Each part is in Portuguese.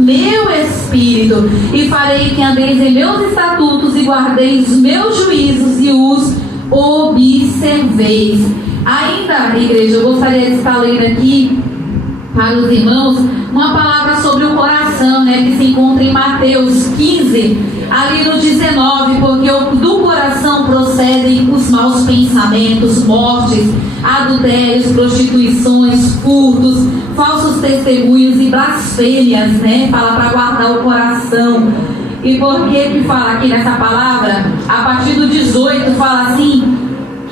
meu espírito, e farei que andeis em meus estatutos e guardeis os meus juízos e os observeis. Ainda, igreja, eu gostaria de estar lendo aqui para os irmãos uma palavra sobre o coração, né, que se encontra em Mateus 15, ali no 19, porque do coração procedem os maus pensamentos, mortes, adultérios, prostituições, furtos, falsos testemunhos e blasfêmias, né? Fala para guardar o coração. E por que fala aqui nessa palavra? A partir do 18 fala assim,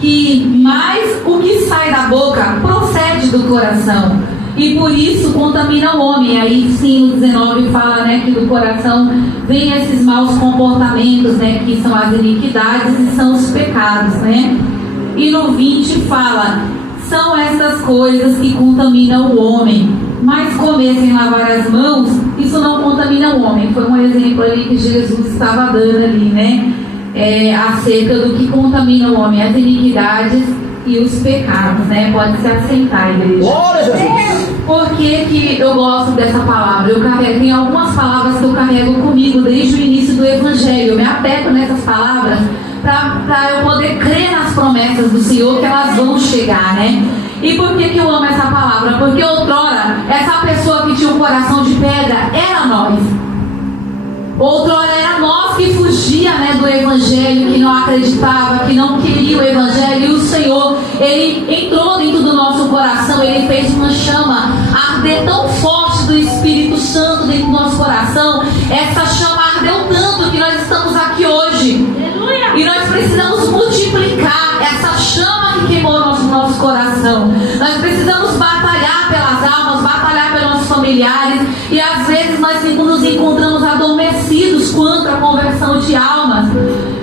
que mais o que sai da boca procede do coração, e por isso contamina o homem. Aí sim, no 19 fala, né, que do coração vem esses maus comportamentos, né, que são as iniquidades e são os pecados, né? E no 20 fala, são essas coisas que contaminam o homem, mas comer sem lavar as mãos, isso não contamina o homem. Foi um exemplo ali que Jesus estava dando ali, né, acerca do que contamina o homem, as iniquidades e os pecados, né? Pode se assentar, igreja. Glória a Jesus. Por que eu gosto dessa palavra? Tem algumas palavras que eu carrego comigo desde o início do Evangelho. Eu me apego nessas palavras para eu poder crer nas promessas do Senhor, que elas vão chegar, né? E por que eu amo essa palavra? Porque outrora, essa pessoa que tinha um coração de pedra era nós. Outrora era nós que fugia, né, do Evangelho, que não acreditava, que não queria o Evangelho. E o Senhor, Ele entrou dentro do nosso coração. Ele fez uma chama arder tão forte do Espírito Santo dentro do nosso coração. Essa chama ardeu tanto que nós estamos aqui hoje. Aleluia. E nós precisamos multiplicar essa chama que queimou nosso coração. Nós precisamos batalhar pelas almas, batalhar pelos nossos familiares. E às vezes nós nos encontramos adormecidos quanto à conversão de almas.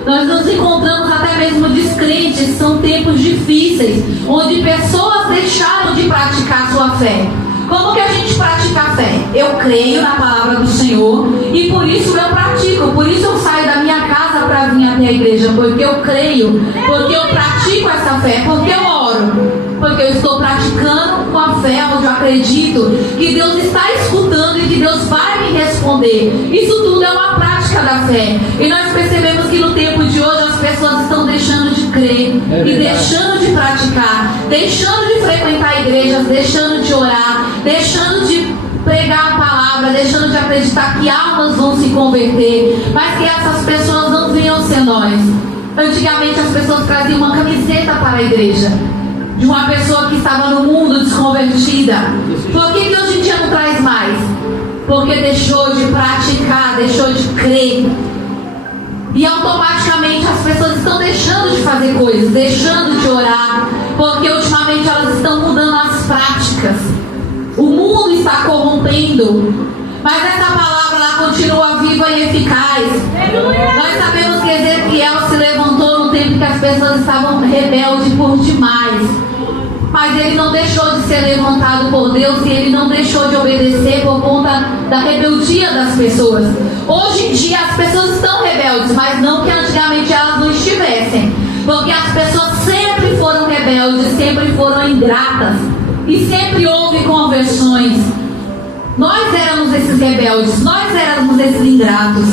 Nós nos encontramos até mesmo descrentes. São tempos difíceis, onde pessoas deixaram de praticar sua fé. Como que a gente pratica a fé? Eu creio na palavra do Senhor e por isso eu pratico. Por isso eu saio da minha casa para vir até a igreja, porque eu creio, porque eu pratico essa fé, porque eu oro, porque eu estou praticando com a fé, onde eu acredito que Deus está escutando e que Deus vai me responder. Isso tudo é uma prática da fé. E nós percebemos que no tempo de hoje as pessoas estão deixando de crer e deixando de praticar, deixando de frequentar igrejas, deixando de orar, deixando de pregar a palavra, deixando de acreditar que almas vão se converter, mas que essas pessoas não venham ser nós. Antigamente as pessoas traziam uma camiseta para a igreja de uma pessoa que estava no mundo desconvertida. Por que hoje em dia não traz mais? Porque deixou de praticar, deixou de crer. E automaticamente as pessoas estão deixando de fazer coisas, deixando de orar, porque ultimamente elas estão mudando as práticas. O mundo está corrompendo, mas essa palavra ela continua viva e eficaz. Nós sabemos que Ezequiel se levantou no tempo que as pessoas estavam rebeldes por demais, mas ele não deixou de ser levantado por Deus e ele não deixou de obedecer por conta da rebeldia das pessoas. Hoje em dia as pessoas estão rebeldes, mas não que antigamente elas não estivessem, porque as pessoas sempre foram rebeldes, sempre foram ingratas e sempre houve conversões. Nós éramos esses rebeldes, nós éramos esses ingratos,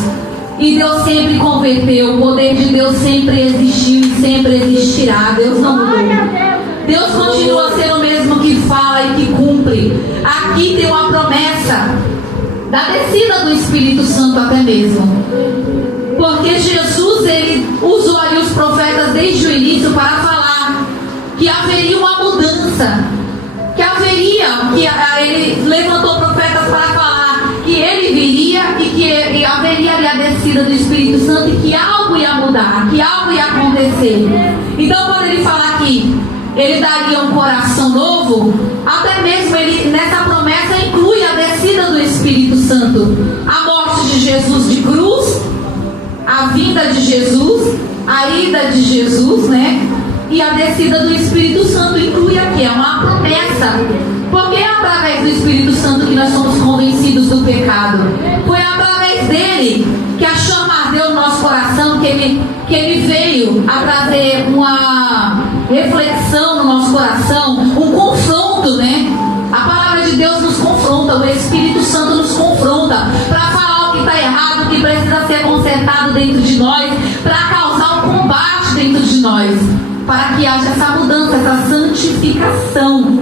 e Deus sempre converteu. O poder de Deus sempre existiu e sempre existirá. Deus não mudou. Deus continua sendo o mesmo que fala e que cumpre. Aqui tem uma promessa da descida do Espírito Santo até mesmo, porque Jesus, ele usou ali os profetas desde o início para falar que haveria uma mudança, que haveria, ele levantou profetas para falar que ele viria e que haveria ali a descida do Espírito Santo e que algo ia mudar, que algo ia acontecer. Então quando ele fala que ele daria um coração novo, até mesmo ele nessa promessa inclui a descida do Espírito Santo, a morte de Jesus de cruz, a vinda de Jesus, a ida de Jesus, né? E a descida do Espírito Santo inclui aqui, é uma promessa, porque é através do Espírito Santo que nós somos convencidos do pecado. Foi através dele que a chama ardeu no nosso coração, que ele veio a trazer uma reflexão no nosso coração, um confronto, né? A palavra de Deus nos confronta, o Espírito Santo nos confronta, santificação.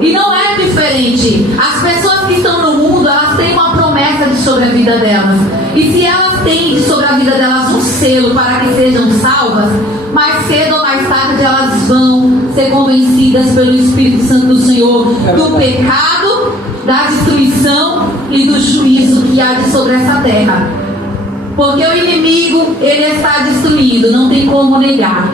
E não é diferente. As pessoas que estão no mundo, elas têm uma promessa sobre a vida delas. E se elas têm sobre a vida delas um selo para que sejam salvas, mais cedo ou mais tarde elas vão ser convencidas pelo Espírito Santo do Senhor do pecado, da destruição e do juízo que há de sobre essa terra. Porque o inimigo, ele está destruído, não tem como negar.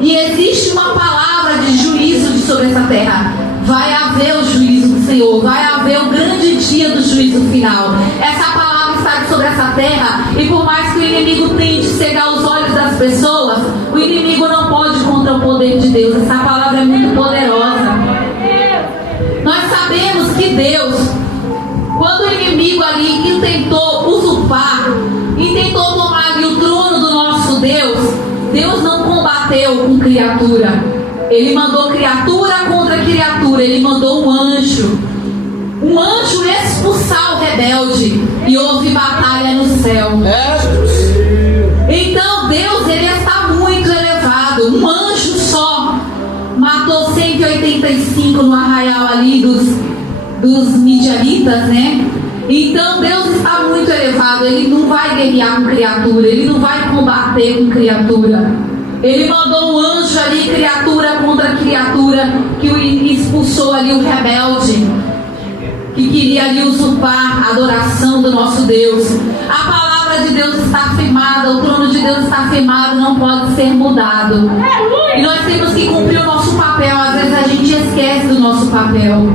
E existe uma palavra de juízo sobre essa terra. Vai haver o juízo do Senhor, vai haver o grande dia do juízo final. Essa palavra está sobre essa terra, e por mais que o inimigo tente cegar os olhos das pessoas, o inimigo não pode contra o poder de Deus. Essa palavra é muito poderosa. Nós sabemos que Deus, quando o inimigo ali intentou usurpar, intentou tomar ali o trono do nosso Deus, Deus não combateu com criatura. Ele mandou criatura contra criatura. Ele mandou um anjo expulsar o rebelde, e houve batalha no céu. Então Deus, ele está muito elevado. Um anjo só matou 185 no arraial ali dos midianitas, né? Então Deus está muito elevado. Ele não vai guerrear com criatura, ele não vai combater com criatura. Ele mandou um anjo ali, criatura contra criatura, que expulsou ali o rebelde, que queria ali usurpar a adoração do nosso Deus. A palavra de Deus está firmada, o trono de Deus está firmado, não pode ser mudado. E nós temos que cumprir o nosso papel. Às vezes a gente esquece do nosso papel.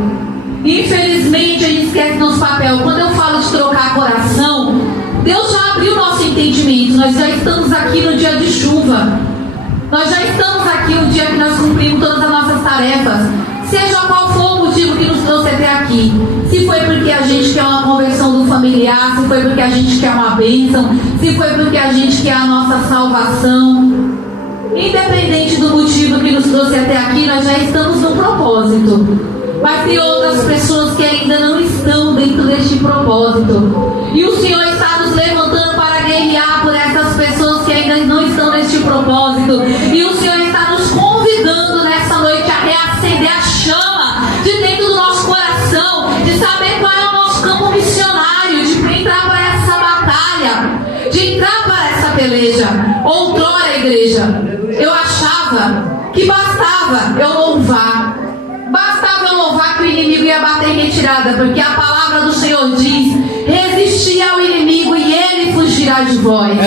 Infelizmente a gente esquece do nosso papel. Quando eu falo de trocar coração, Deus já abriu o nosso entendimento. Nós já estamos aqui no dia de chuva. Nós já estamos aqui um dia que nós cumprimos todas as nossas tarefas. Seja qual for o motivo que nos trouxe até aqui. Se foi porque a gente quer uma conversão do familiar, se foi porque a gente quer uma bênção, se foi porque a gente quer a nossa salvação. Independente do motivo que nos trouxe até aqui, nós já estamos no propósito. Mas tem outras pessoas que ainda não estão dentro deste propósito. E o Senhor está nos levantando para guerrear por essas pessoas que ainda não estão neste propósito. E o Senhor está nos convidando nessa noite a reacender a chama de dentro do nosso coração, de saber qual é o nosso campo missionário, de entrar para essa batalha, de entrar para essa peleja. Outrora, igreja, eu achava que bastava eu louvar. Bastava eu louvar que o inimigo ia bater em retirada, porque a palavra do Senhor diz: resisti ao inimigo e ele fugirá de vós.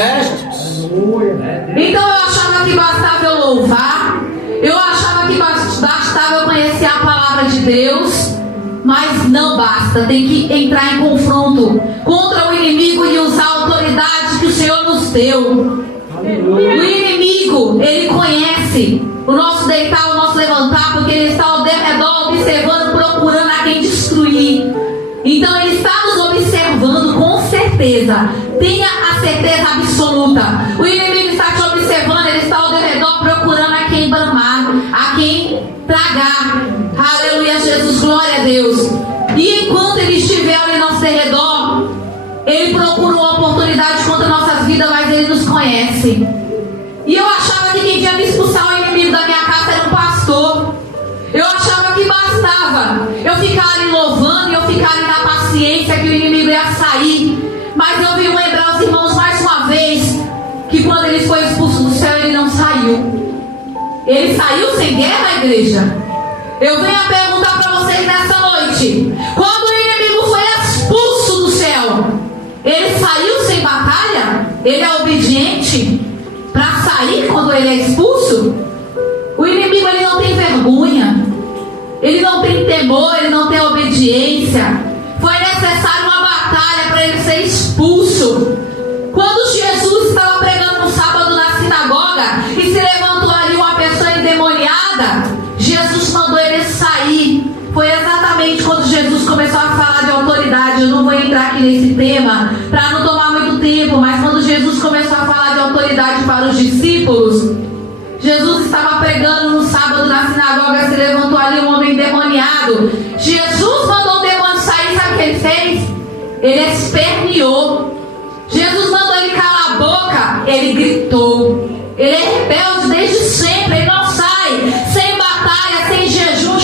Então eu achava que bastava eu louvar, eu achava que bastava eu conhecer a palavra de Deus, mas não basta, tem que entrar em confronto contra o inimigo e usar a autoridade que o Senhor nos deu. O inimigo, ele conhece o nosso deitar, o nosso levantar, porque ele está ao redor observando, procurando a quem destruir. Então ele está nos observando com certeza. Tenha a certeza absoluta. O inimigo está te observando, ele está ao redor procurando a quem bramar, a quem tragar. Aleluia, Jesus, glória a Deus. E enquanto ele estiver ao nosso redor, ele procura uma oportunidade contra nossas vidas, mas ele nos conhece. E eu achava que quem ia me expulsar o inimigo da minha casa era um pastor. Eu achava que bastava eu ficar ali louvando e eu ficar ali na paciência que o inimigo ia sair. Mas eu vim lembrar os irmãos mais uma vez que quando ele foi expulso do céu, ele não saiu. Ele saiu sem guerra, igreja? Eu venho a perguntar para vocês nessa noite: quando o inimigo foi expulso do céu, ele saiu sem batalha? Ele é obediente para sair quando ele é expulso? O inimigo, ele não tem vergonha, ele não tem temor, ele não tem obediência. Foi necessário uma batalha para ele ser expulso. Quando Jesus estava pregando no sábado na sinagoga e se levantou ali uma pessoa endemoniada, Jesus mandou ele sair. Foi exatamente quando Jesus começou a falar de autoridade. Eu não vou entrar aqui nesse tema para não tomar muito tempo, mas quando Jesus começou a falar de autoridade para os discípulos, Jesus estava pregando no sábado na sinagoga, se levantou ali um homem endemoniado. Jesus mandou o demônio sair, sabe o que ele fez? Ele esperneou. Jesus mandou ele calar a boca, ele gritou. Ele é rebelde desde sempre, ele não sai sem batalha, sem jejum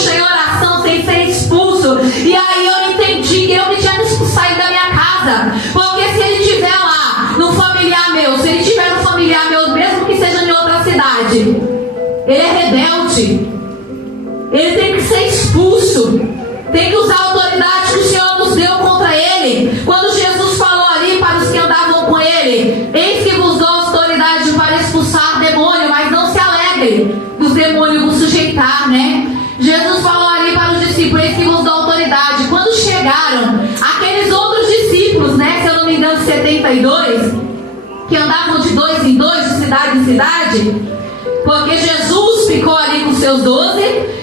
ele é rebelde, ele tem que ser expulso, tem que usar a autoridade que o Senhor nos deu contra ele. Quando Jesus falou ali para os que andavam com ele: eis que vos dou autoridade para expulsar demônio, mas não se alegre dos demônios vos sujeitar, né? Jesus falou ali para os discípulos: eis que vos dou autoridade. Quando chegaram aqueles outros discípulos, né, se eu não me engano 72, que andavam de 2 em 2, de cidade em cidade, porque Jesus ficou ali com seus 12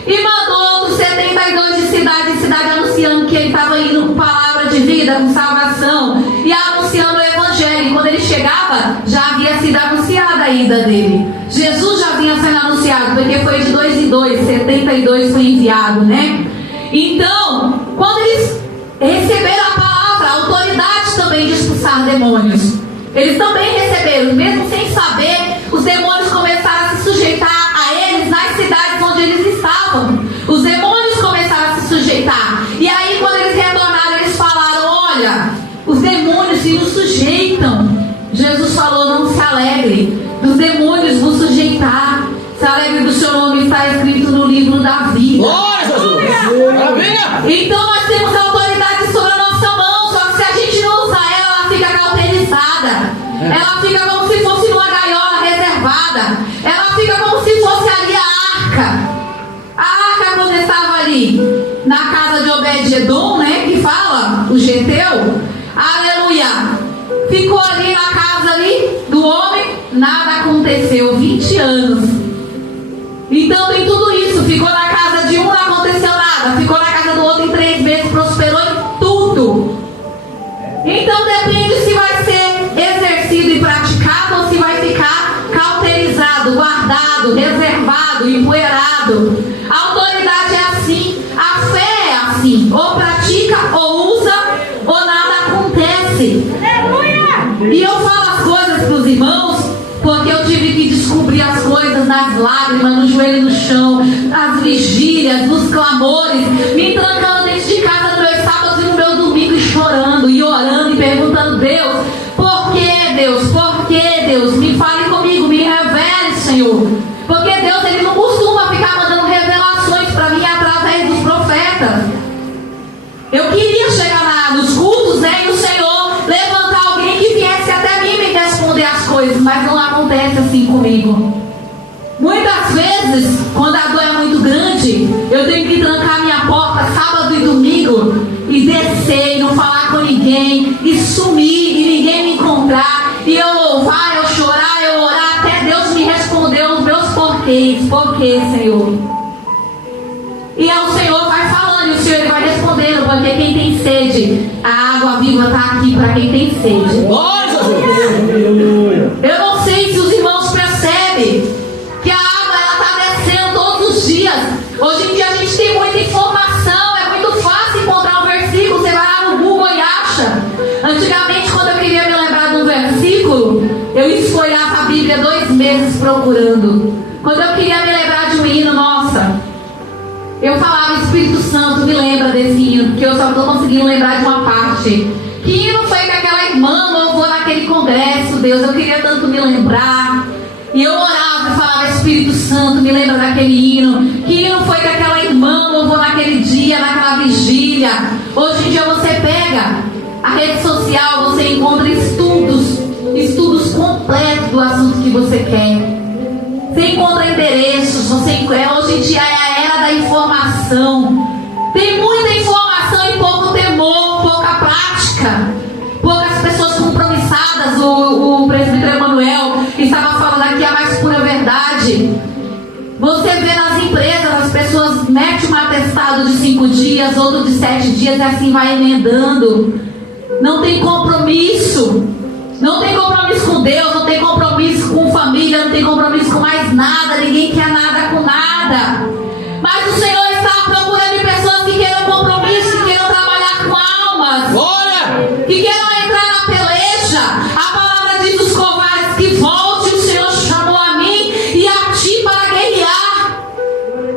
e mandou outros 72 de cidade em cidade, anunciando que ele estava indo com palavra de vida, com salvação, e anunciando o evangelho. E quando ele chegava, já havia sido anunciada a ida dele. Jesus já vinha sendo anunciado, porque foi de 2 em 2, 72 foi enviado, né? Então, quando eles receberam a palavra, a autoridade também de expulsar demônios, eles também receberam, mesmo sem saber, os demônios começaram a se sujeitar a eles nas cidades onde eles estavam. Os demônios começaram a se sujeitar. E aí, quando eles retornaram, eles falaram: olha, os demônios se nos sujeitam. Jesus falou: não se alegre dos demônios vos sujeitar. Se alegre do seu nome, está escrito no livro da vida. Então nós temos autoridade sobre a nossa mão, só que se a gente não usar ela, ela fica cauterizada. Ela fica como se fosse uma gaiola reservada. Ela fica como se fosse ali a arca. A arca, quando estava ali na casa de Obed-Edom, né, que fala, o Geteu, aleluia, ficou ali na casa ali do homem, nada aconteceu, 20 anos. Então tem tudo isso, ficou na casa de um, não aconteceu nada, ficou na casa do outro, em 3 meses prosperou em tudo. Então depende se vai ser exercido e praticado ou se vai ficar cauterizado, guardado, reservado, empoeirado. A autoridade é assim, a fé é assim, ou pratica, ou usa, ou nada acontece. E eu falo as coisas para os irmãos porque eu tive que descobrir as coisas nas lágrimas, no joelho no chão, nas vigílias, nos clamores, me trancando dentro de casa no meu sábado e no meu domingo, e chorando e orando e perguntando: Deus, por que Deus? Por que Deus? Me fale comigo, me revele, Senhor. Porque Deus, Ele não costuma ficar mandando revelações para mim através dos profetas. Eu queria chegar nos cultos, né, e o Senhor levantar alguém que viesse até mim me responder as coisas, mas não acontece assim comigo. Muitas vezes, quando a dor é muito grande, eu tenho que trancar minha porta sábado e domingo e descer e não falar com ninguém, e sumir e ninguém me encontrar, e eu louvar, eu chorar, eu orar, até Deus me responder os meus porquês. Por quê, Senhor? E aí o Senhor vai falando e o Senhor vai respondendo, porque quem tem sede, a água viva está aqui para quem tem sede. Eu não sei se os irmãos percebem que a água está descendo todos os dias. Hoje em dia a gente tem muita informação, é muito fácil encontrar um versículo, você vai lá no Google e acha. Antigamente, quando eu queria me lembrar de um versículo, eu esfolhava a Bíblia 2 meses procurando. Quando eu queria me lembrar de um hino, nossa, eu falava: Espírito Santo, me lembra desse hino, porque eu só estou conseguindo lembrar de uma parte. Que hino foi que aquela irmã louvou naquele congresso, Deus? Eu queria tanto me lembrar. E eu orava e falava: Espírito Santo, me lembra daquele hino. Que hino foi que aquela irmã louvou naquele dia, naquela vigília? Hoje em dia você pega a rede social, você encontra estudos completos do assunto que você quer. Você encontra endereços, hoje em dia é a era da informação. Tem muita informação e pouco temor, pouca prática, poucas pessoas compromissadas. O presbítero Emanuel estava falando aqui a mais pura verdade. Você vê nas empresas, as pessoas metem um atestado de 5 dias, outro de 7 dias, e assim vai emendando. Não tem compromisso. Não tem compromisso com Deus, não tem compromisso com família, não tem compromisso com mais nada. Ninguém quer nada com nada. Mas o Senhor está procurando pessoas que queiram compromisso, que queiram trabalhar com almas. Glória! Que queiram entrar na peleja. A palavra diz: os covardes que volte, o Senhor chamou a mim e a ti para guerrear.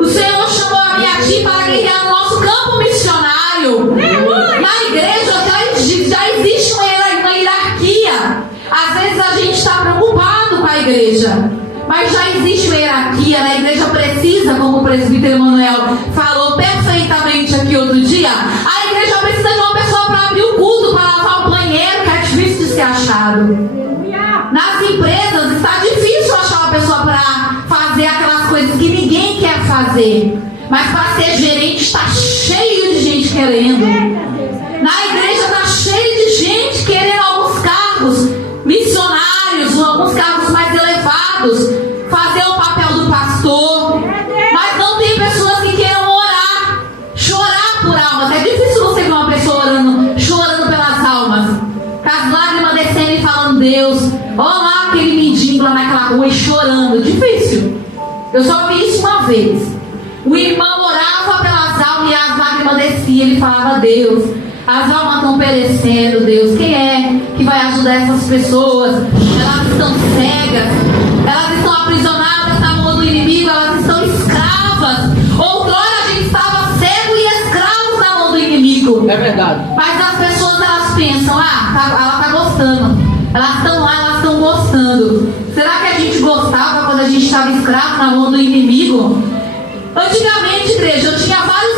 O Senhor chamou a mim e a ti para guerrear no nosso campo missionário. Na igreja já existe uma hierarquia. Às vezes a gente está preocupado com a igreja, Mas já existe uma hierarquia, né? A igreja precisa, como o presbítero Emanuel falou perfeitamente aqui outro dia, a igreja precisa de uma pessoa para abrir o culto, para lavar o banheiro, que é difícil de ser achado. Nas empresas está difícil achar uma pessoa para fazer aquelas coisas que ninguém quer fazer. Mas para ser gerente está cheio de gente querendo. Na igreja está cheio de gente querendo alguns cargos missionários, alguns cargos mais elevados, fazer o papel do pastor. Mas não tem pessoas que queiram orar, chorar por almas. É difícil você ver uma pessoa orando, chorando pelas almas, com as lágrimas descendo e falando: Deus, olha lá aquele mendigo lá naquela rua e chorando. Difícil. Eu só vi isso uma vez. O irmão orava pelas almas e as lágrimas desciam. Ele falava: Deus, as almas estão perecendo, Deus. Quem é que vai ajudar essas pessoas? Elas estão cegas, elas estão aprisionadas na mão do inimigo, elas estão escravas. Outrora a gente estava cego e escravo na mão do inimigo. É verdade. Mas as pessoas, elas pensam: ela está gostando. Elas estão lá, elas estão gostando. Será que a gente gostava quando a gente estava escravo na mão do inimigo? Antigamente, igreja, eu tinha várias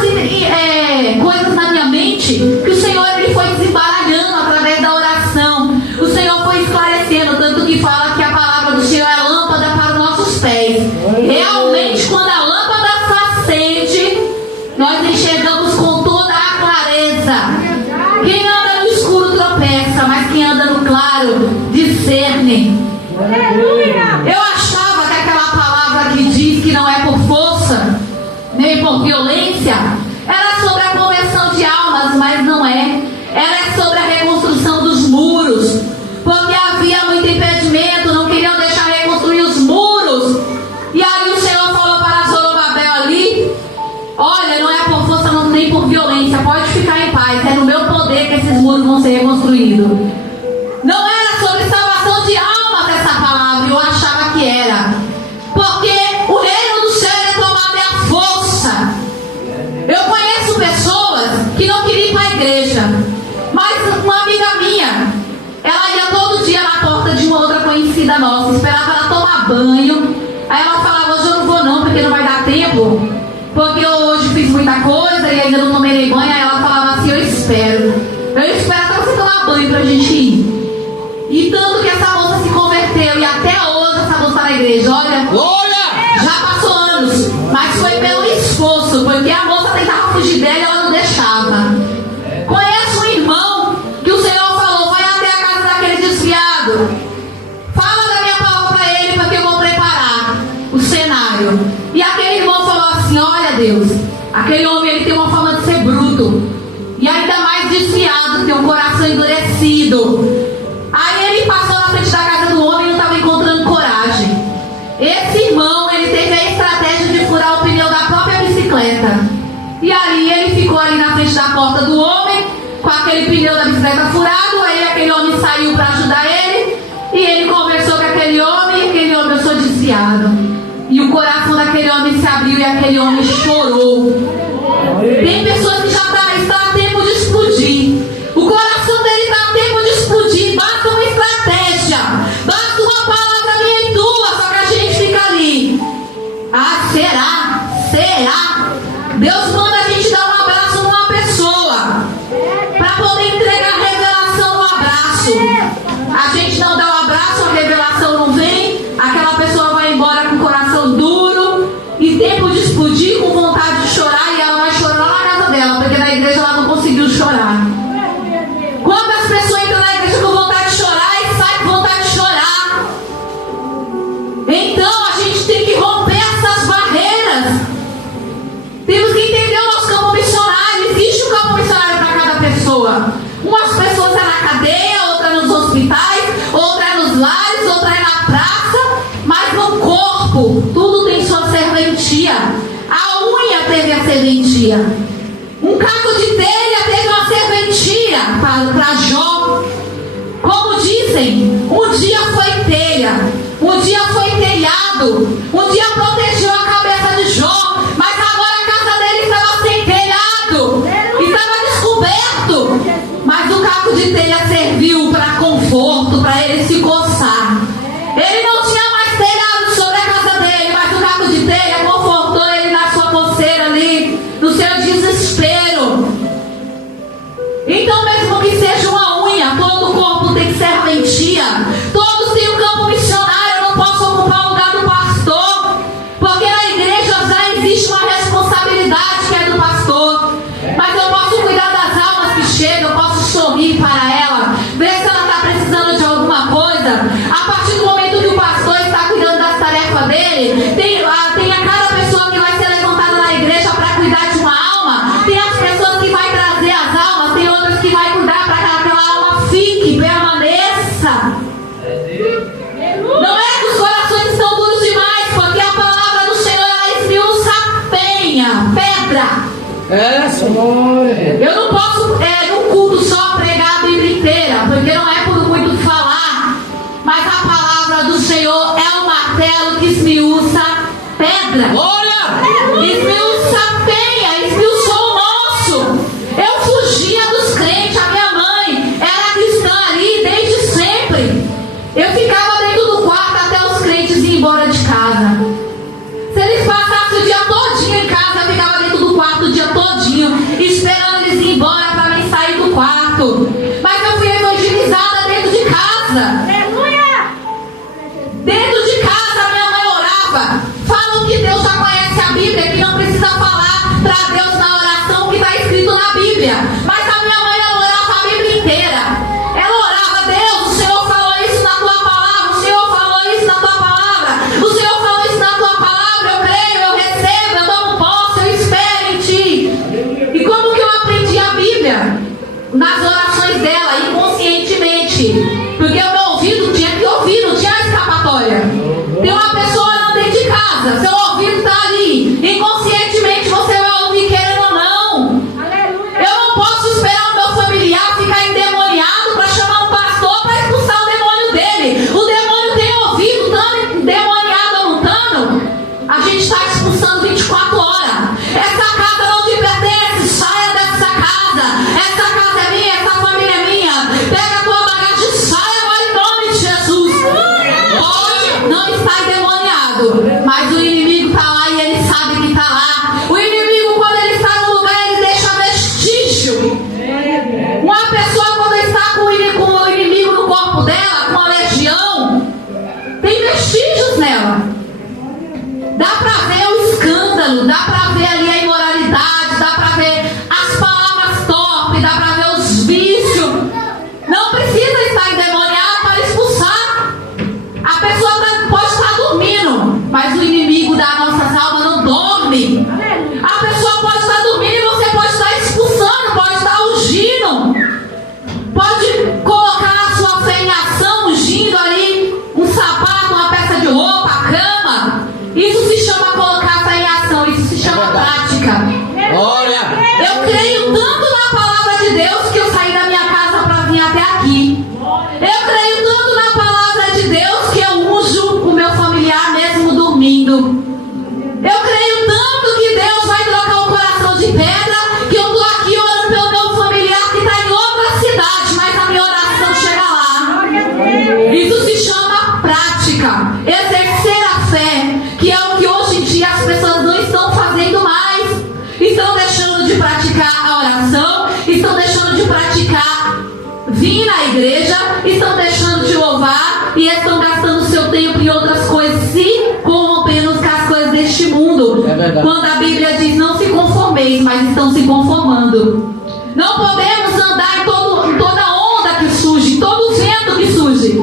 coisas na minha mente que o Senhor ele foi desembaralhando através da oração. O Senhor foi esclarecendo, tanto que fala que a palavra do Senhor é lâmpada para os nossos pés. Realmente, quando a lâmpada se acende, nós enxergamos com toda a clareza. Quem anda no escuro tropeça, mas quem anda no claro discerne. Eu achava que aquela palavra que diz que não é por força nem por violência era sobre a conversão de almas, mas não é. Ela é sobre a reconstrução dos muros, porque havia muito impedimento, não queriam deixar reconstruir os muros. E aí o Senhor falou para Zorobabel ali: olha, não é por força nem por violência, pode ficar em paz, é no meu poder que esses muros vão ser reconstruídos. Não era sobre salvação de almas essa palavra, eu achava que era, porque o reino do céu é tomado à força. Eu conheço pessoas que não queriam ir para a igreja, mas uma amiga minha, ela ia todo dia na porta de uma outra conhecida nossa, esperava ela tomar banho. Aí ela falava: hoje eu não vou não, porque não vai dar tempo, porque eu hoje fiz muita coisa e ainda não tomei banho. Aí ela falava assim: eu espero até você tomar banho pra gente ir. E tanto que essa moça se converteu, e até hoje essa moça está na igreja. Olha, já passou anos, mas foi pelo esforço, porque a moça tentava fugir dela e ela não deixava. Conheço um irmão que o Senhor falou: vai até a casa daquele desviado, fala da minha palavra para ele, porque eu vou preparar o cenário. E aquele irmão falou assim: olha, Deus, aquele homem ele tem uma fama de ser bruto, e ainda mais desviado, tem um coração endurecido. Aí ele passou na frente da casa do homem e não estava encontrando coragem. Esse irmão, ele teve a estratégia de furar o pneu da própria bicicleta. E aí ele ficou ali na frente da porta do homem, com aquele pneu da bicicleta furado. Aí aquele homem saiu para ajudar ele, e ele conversou com aquele homem, e aquele homem: eu sou desviado. E o coração daquele homem se abriu e aquele homem chorou. Tem pessoas que já estão a tempo de explodir. O coração dele está a tempo de explodir. Basta uma estratégia, basta uma palavra minha e tua, só que a gente fica ali: ah, será? Deus manda a gente dar um abraço numa pessoa para poder entregar a revelação no abraço. A gente não dá um abraço, a revelação não vem, aquela pessoa vai embora com o coração duro e tempo de explodir, com vontade de chorar, e ela vai chorar lá na casa dela, porque na igreja ela não conseguiu chorar. Quantas pessoas entram na igreja com vontade de chorar e saem com vontade de chorar? Então a gente tem que romper essas barreiras. Temos que entender o nosso campo missionário. Existe um campo missionário para cada pessoa. Umas pessoas é na cadeia, outra nos hospitais, outra é nos lares, outra é na praça. Mas no corpo, tudo tem sua serventia. A unha teve a serventia. Um caco de telha teve uma serventia para Jó. Como dizem, um dia foi telha, um dia foi telhado, um dia protegeu a cabeça de Jó, mas agora a casa dele estava sem telhado, estava descoberto. Mas o caco de telha serviu para conforto, para ele se coçar. Ele não tinha mais telhado sobre a Eu não posso, num culto só, pregar a Bíblia inteira, porque não é por muito falar, mas a palavra do Senhor é um martelo que esmiuça pedra. Esmiuça penha, esmiuçou o nosso. Eu fugia dos crentes, a minha mãe era cristã ali desde sempre. Eu ficava dentro do quarto até os crentes irem embora de casa. Se eles passassem o dia todinho em casa, eu ficava dentro do quarto o dia todinho, esperando eles ir embora para mim sair do quarto. Mas eu fui evangelizada dentro de casa. Dentro de casa minha mãe orava. Falam que Deus já conhece a Bíblia, que não precisa falar para Deus na oração que está escrito na Bíblia. Mas a minha mãe, ela orava a Bíblia inteira. Ela orava: Deus, o Senhor falou isso na tua palavra, o Senhor falou isso na tua palavra, o Senhor falou isso na tua palavra, eu creio, eu recebo, eu tomo posse, eu espero em ti. E como que eu aprendi a Bíblia? Nas orações dela, inconscientemente. Porque o meu ouvido tinha que ouvir, não tinha escapatória. Tem uma pessoa orando dentro de casa, seu ouvido está ali, inconscientemente você vai ouvir, querendo ou não. Eu não posso esperar o meu familiar ficar endemoniado para chamar um pastor para expulsar o demônio dele. O demônio tem ouvido, estando endemoniado ou não estando, a gente está expulsando 24 horas. Essa casa não te pertence, saia dessa casa. Essa casa é minha, essa família é minha. Pega a tua bagagem e sai agora em nome de Jesus. Pode não estar endemoniado, mas o inimigo está lá e ele sabe que está lá. O inimigo, quando ele está no lugar, ele deixa vestígio. Uma pessoa, quando está com o inimigo no corpo dela, com a legião, tem vestígios nela. Dá para ver o escândalo, dá para ver ali a imoralidade, dá para ver as palavras torpes, dá para ver os vícios. Não precisa estar endemoniado para expulsar. A pessoa pode estar dormindo, mas o inimigo da nossa alma não dorme. A pessoa pode estar dormindo e você pode estar expulsando, pode estar ungindo, pode colocar a sua fé em ação, ungindo ali um sapato, uma peça de roupa, a cama. Isso se chama colocar a fé em ação, isso se chama prática. Eu creio tanto na palavra de Deus que eu saí da minha casa para vir até aqui. Eu creio tanto na palavra de Deus que eu unjo o meu familiar mesmo dormindo. Eu creio tanto que Deus vai trocar o coração de pedra que eu estou aqui orando pelo meu familiar que está em outra cidade, mas a minha oração chega lá. Isso se chama prática. Exercer a fé, que é o que hoje em dia as pessoas não estão fazendo mais. Estão deixando de praticar a oração, estão deixando de praticar vir na igreja, estão deixando de louvar e estão gastando seu tempo em outras coisas, se corrompendo com as coisas deste mundo. Quando a Bíblia diz: não se conformeis, mas estão se conformando. Não podemos andar em toda onda que surge, em todo vento que surge.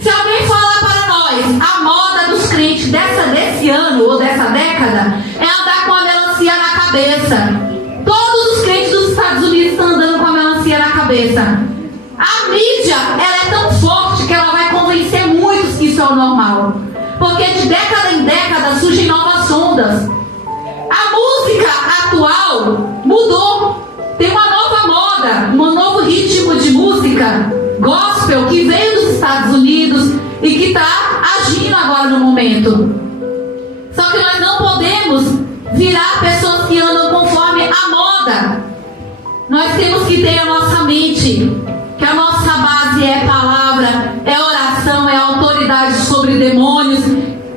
Se alguém falar para nós, a moda dos crentes desse ano ou dessa década é andar com a melancia na cabeça. Todos os crentes dos Estados Unidos estão andando com a melancia na cabeça. A mídia, ela é tão forte que ela vai convencer muitos que isso é o normal. Porque de década em década surgem novas ondas. A música atual mudou. Tem uma nova moda, um novo ritmo de música gospel que veio dos Estados Unidos e que está agindo agora no momento. Só que nós não podemos virar pessoas que andam conforme a moda. Nós temos que ter a nossa mente, que a nossa base é palavra, é oração, é autoridade sobre demônios,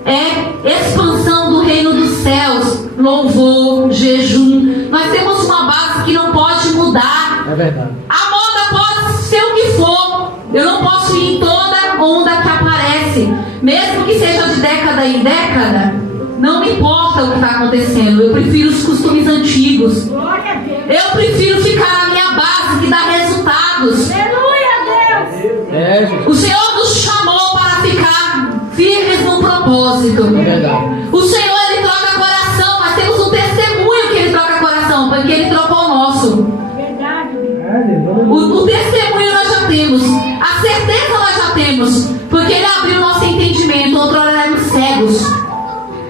é expansão do reino dos céus, louvor, jejum. Nós temos uma base que não pode mudar. É verdade. A moda pode ser o que for. Eu não posso ir em toda onda que aparece, mesmo que seja de década em década. Não me importa o que está acontecendo. Eu prefiro os costumes antigos. Eu prefiro ficar na minha base, que dá resultados. O Senhor nos chamou para ficar firmes no propósito. O Senhor, Ele troca coração. Nós temos um testemunho que Ele troca coração, porque Ele trocou o nosso. O testemunho nós já temos. A certeza nós já temos, porque Ele abriu nosso entendimento. Outrora éramos cegos.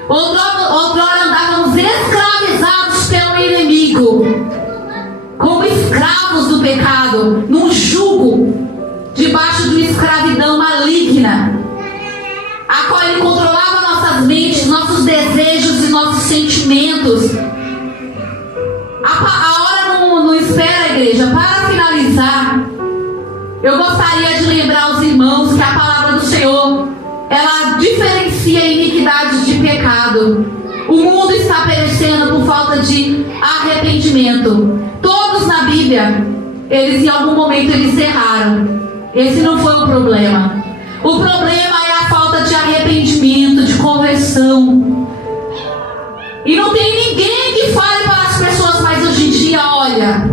Outrora andávamos escravizados pelo inimigo. momentos. A hora não espera, igreja. Para finalizar, eu gostaria de lembrar aos irmãos que a palavra do Senhor, ela diferencia iniquidade de pecado. O mundo está perecendo por falta de arrependimento. Todos na Bíblia, eles em algum momento eles erraram. Esse não foi o problema. O problema é a falta de arrependimento, de conversão. E não tem ninguém que fale para as pessoas mais hoje em dia: olha,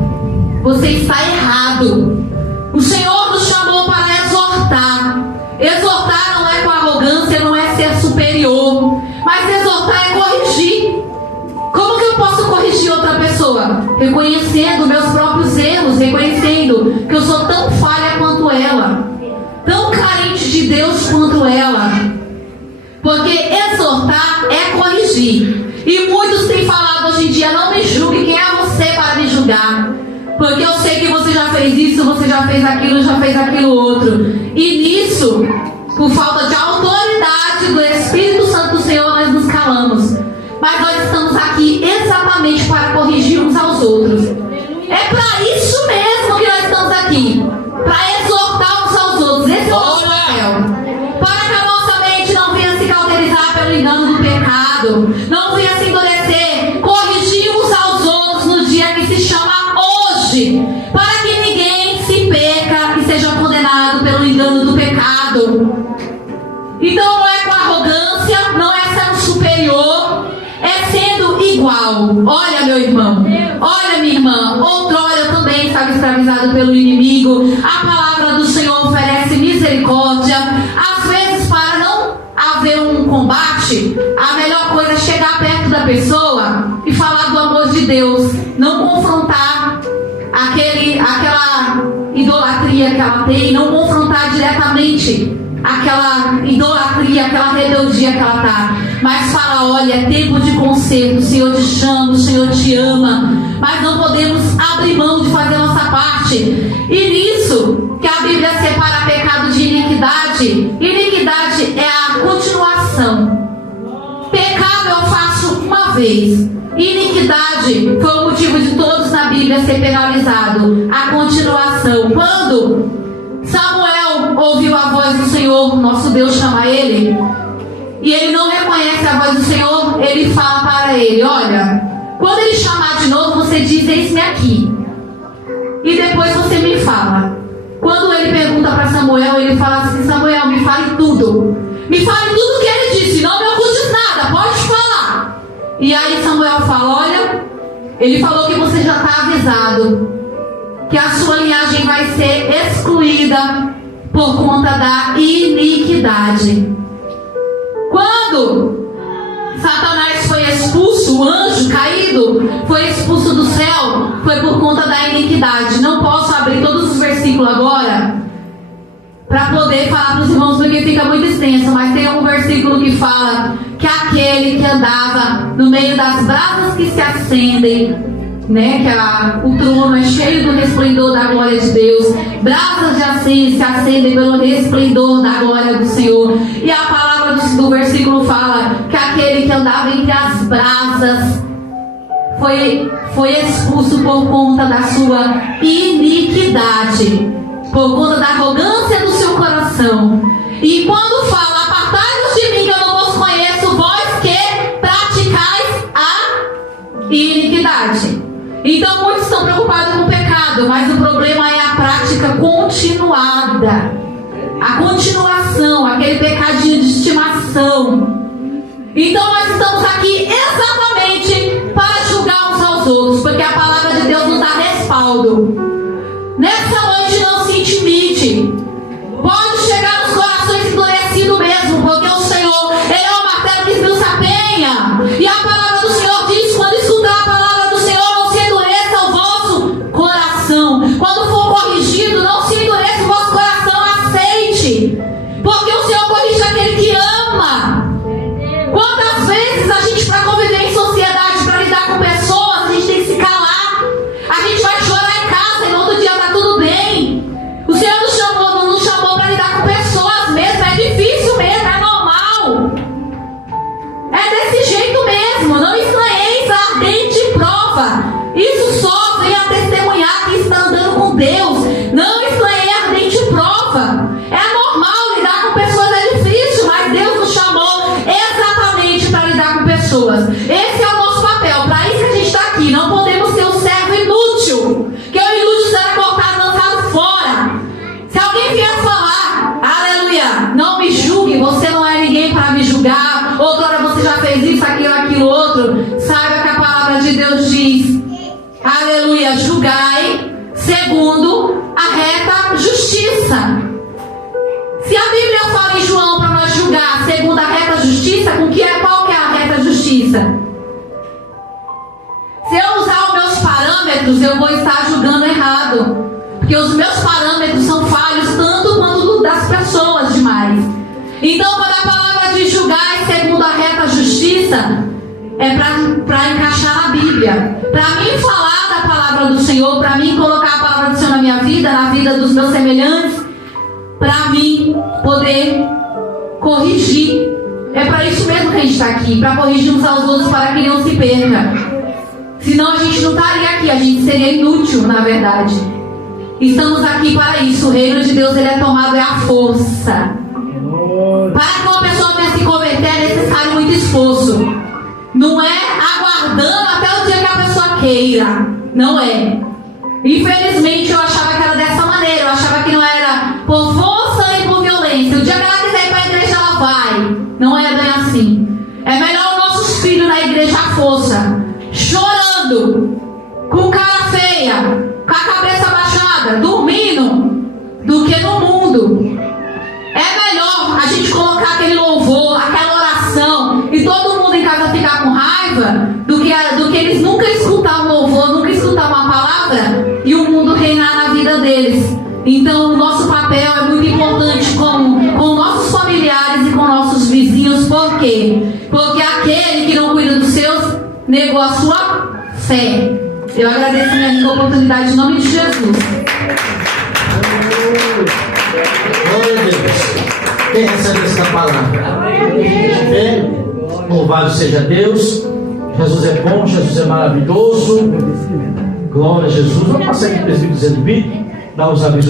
você está errado. O Senhor nos chamou para exortar. Exortar não é com arrogância, não é ser superior, mas exortar é corrigir. Como que eu posso corrigir outra pessoa? Reconhecendo meus próprios erros, reconhecendo que eu sou tão falha quanto ela, tão carente de Deus quanto ela. Porque exortar é corrigir. E muitos têm falado hoje em dia: não me julgue, quem é você para me julgar? Porque eu sei que você já fez isso, você já fez aquilo, já fez aquilo outro. E nisso, por falta de autoridade do Espírito Santo do Senhor, nós nos calamos. Mas nós estamos aqui exatamente para corrigir uns aos outros. É para isso mesmo que nós estamos aqui, para exortar uns aos outros. Esse é o nosso papel. Para que a nossa mente não venha se cauterizar pelo engano do pecado, não venha se endurecer, corrigir uns aos outros no dia que se chama hoje, para que ninguém se perca e seja condenado pelo engano do pecado. Então não é com arrogância, não é sendo superior, é sendo igual. Olha, meu irmão, olha, minha irmã, outrora eu também estava escravizado pelo inimigo. A palavra do Senhor oferece misericórdia. Às vezes, para não haver um combate, a melhor coisa é chegar perto da pessoa e falar do amor de Deus, não confrontar aquela idolatria que ela tem, não confrontar diretamente aquela idolatria, aquela rebeldia que ela está, mas fala: olha, é tempo de conserto, o Senhor te chama, o Senhor te ama, mas não podemos abrir mão de fazer a nossa parte. E nisso que a Bíblia separa pecado de iniquidade. Iniquidade é a continuação. Pecado eu faço uma vez, iniquidade foi o motivo de todos na Bíblia ser penalizado, a continuação. Quando Samuel ouviu a voz do Senhor, nosso Deus chama ele, e ele não reconhece a voz do Senhor, ele fala para ele: olha, quando ele chamar de novo, você diz: eis-me aqui, e depois você me fala. Quando ele pergunta para Samuel, ele fala assim: Samuel, me fale tudo, me fale tudo o que ele disse, não me ocultes nada, pode falar. E aí Samuel fala: olha, ele falou que você já está avisado, que a sua linhagem vai ser excluída por conta da iniquidade. Quando Satanás foi expulso, o anjo caído foi expulso do céu, foi por conta da iniquidade. Não posso abrir todos os versículos agora para poder falar para os irmãos, porque fica muito extenso, mas tem um versículo que fala que aquele que andava no meio das brasas que se acendem, né, que o trono é cheio do resplendor da glória de Deus, brasas de assim se acendem pelo resplendor da glória do Senhor. E a palavra do versículo fala que aquele que andava entre as brasas foi expulso por conta da sua iniquidade, por conta da arrogância do seu coração. E quando fala: apartai-vos de mim, que eu não vos conheço, vós que praticais a iniquidade. Então muitos estão preocupados com o pecado, mas o problema é a prática continuada, a continuação, aquele pecadinho de estimação. Então nós estamos aqui exatamente para julgar uns aos outros, porque a palavra de Deus nos dá respaldo. Nessa noite não se intimide. Pode chegar nos corações endurecidos mesmo, porque o Senhor, Ele é o martelo que esmiuça a penha. E a palavra do Senhor diz: quando escutar a palavra do Senhor, não se endureça o vosso coração. Quando for corrigido, não se endureça o vosso coração, aceite. Porque o Senhor corrige aquele que ama. Quantas vezes a gente, para conviver em sociedade, para lidar com pessoas, a gente tem que se calar. A gente vai chorar em casa e no outro dia está tudo bem. O Senhor não nos chamou para lidar com pessoas mesmo. É difícil mesmo, é normal. É desse jeito mesmo. Não estranheis a justiça, qual que é a reta justiça? Se eu usar os meus parâmetros, eu vou estar julgando errado. Porque os meus parâmetros são falhos tanto quanto das pessoas demais. Então, quando a palavra diz julgar segundo a reta justiça, é para encaixar na Bíblia. Para mim falar da palavra do Senhor, para mim colocar a palavra do Senhor na minha vida, na vida dos meus semelhantes, para mim poder corrigir. É para isso mesmo que a gente está aqui, para corrigir uns aos outros, para que não se perca. Senão a gente não estaria aqui, a gente seria inútil, na verdade. Estamos aqui para isso. O reino de Deus, ele é tomado, é a força. Para que uma pessoa venha se converter é necessário muito esforço. Não é aguardando até o dia que a pessoa queira. Não é. Infelizmente eu achava que era dessa maneira. Eu achava que não era por força e por violência. O dia que ela quiser ir para a igreja, ela vai. Não é bem assim. É melhor os nossos filhos na igreja à força, chorando, com cara feia, com a cabeça baixada, dormindo, do que no mundo. É melhor a gente colocar aquele louvor, aquela oração, e todo mundo em casa ficar com raiva, do que eles nunca escutar um louvor, nunca escutar uma palavra, e o mundo reinar na vida deles. Então o nosso papel é muito importante com nossos familiares e com nossos vizinhos. Por quê? Porque aquele que não cuida dos seus negou a sua fé. Eu agradeço a minha oportunidade em nome de Jesus. Glória a Deus. Quem recebe essa palavra? Louvado seja Deus. Jesus é bom, Jesus é maravilhoso. Glória a Jesus. Vamos passar aqui para o presbítero Zé do Bito, dar os avisos.